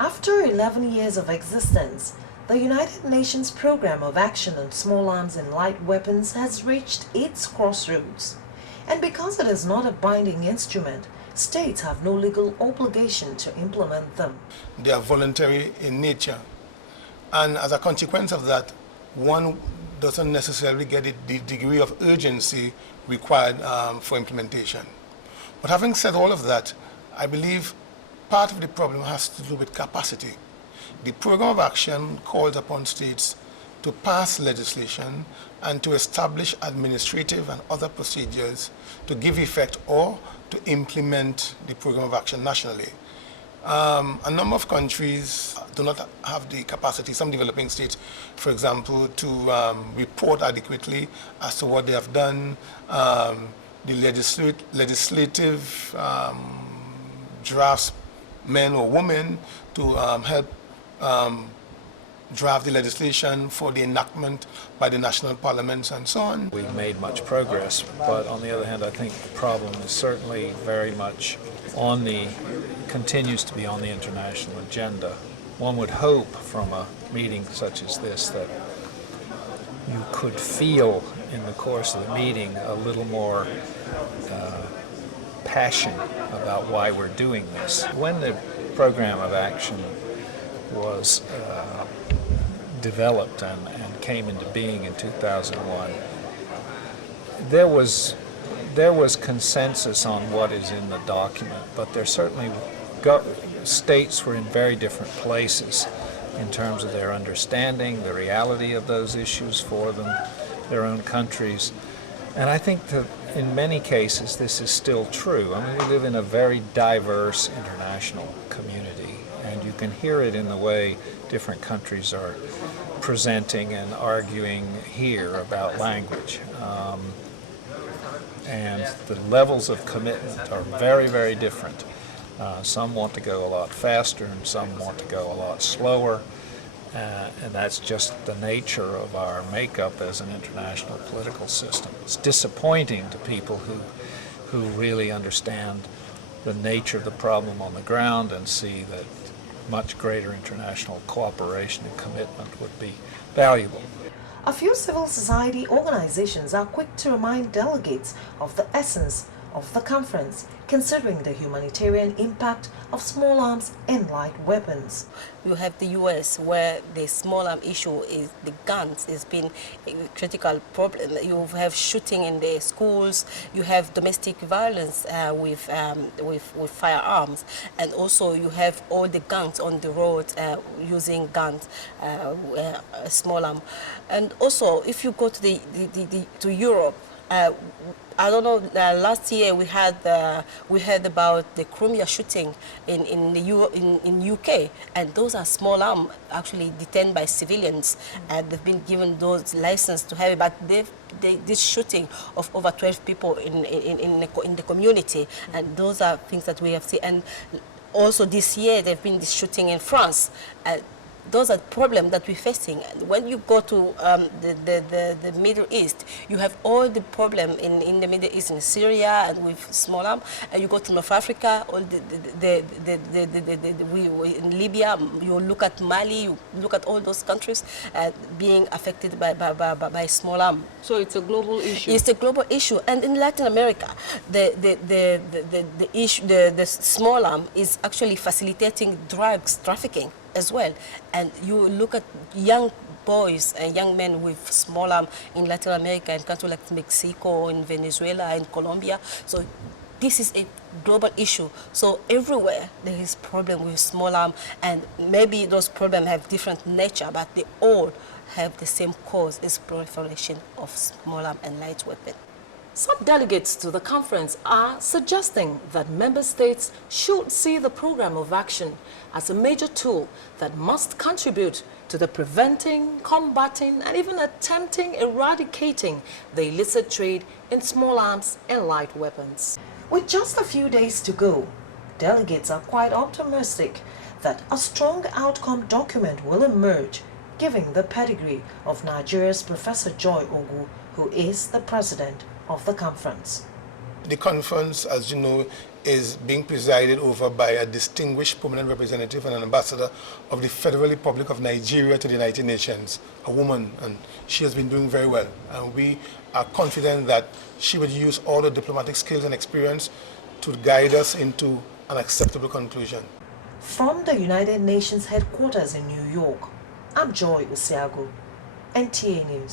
After 11 years of existence, the United Nations Programme of Action on Small Arms and Light Weapons has reached its crossroads. And because it is not a binding instrument, states have no legal obligation to implement them. They are voluntary in nature. And as a consequence of that, one doesn't necessarily get the degree of urgency required for implementation. But having said all of that, I believe part of the problem has to do with capacity. The program of action calls upon states to pass legislation and to establish administrative and other procedures to give effect or to implement the program of action nationally. A number of countries do not have the capacity, some developing states, for example, to report adequately as to what they have done. The legislative drafts men or women to help draft the legislation for the enactment by the national parliaments and so on. We've made much progress, but on the other hand, I think the problem is certainly very much continues to be on the international agenda. One would hope from a meeting such as this that you could feel in the course of the meeting a little more passion about why we're doing this. When the program of action was developed and came into being in 2001, there was consensus on what is in the document, but there certainly states were in very different places in terms of their understanding, the reality of those issues for them, their own countries. And I think that in many cases this is still true. I mean, we live in a very diverse international community, and you can hear it in the way different countries are presenting and arguing here about language. And the levels of commitment are very, very different. Some want to go a lot faster and some want to go a lot slower. And that's just the nature of our makeup as an international political system. It's disappointing to people who really understand the nature of the problem on the ground and see that much greater international cooperation and commitment would be valuable. A few civil society organizations are quick to remind delegates of the essence of the conference, considering the humanitarian impact of small arms and light weapons. You have the US, where the small arm issue is the guns has been a critical problem. You have shooting in the schools, you have domestic violence with firearms, and also you have all the guns on the road using guns, small arm. And also, if you go to to Europe, I don't know. Last year we heard about the Crimea shooting in UK, and those are small arms actually detained by civilians, and they've been given those license to have it. But this shooting of over 12 people in the community, and those are things that we have seen. And also this year there've been this shooting in France. Those are problems that we're facing. When you go to the Middle East, you have all the problem in the Middle East, in Syria and with small arms. And you go to North Africa, all in Libya, you look at Mali, you look at all those countries being affected by small arms. So it's a global issue. It's a global issue, and in Latin America, the small arm is actually facilitating drugs trafficking as well. And you look at young boys and young men with small arm in Latin America, in countries like Mexico, in Venezuela, in Colombia. So this is a global issue. So everywhere there is problem with small arm, and maybe those problems have different nature, but they all have the same cause, is proliferation of small arm and light weapon. Some delegates to the conference are suggesting that member states should see the program of action as a major tool that must contribute to the preventing, combating, and even attempting eradicating the illicit trade in small arms and light weapons. With just a few days to go, delegates are quite optimistic that a strong outcome document will emerge, given the pedigree of Nigeria's Professor Joy Ogu, who is the president of the conference. The conference, as you know, is being presided over by a distinguished permanent representative and an ambassador of the Federal Republic of Nigeria to the United Nations, a woman, and she has been doing very well. And we are confident that she would use all the diplomatic skills and experience to guide us into an acceptable conclusion. From the United Nations headquarters in New York, I'm Joy Usiago, NTA News.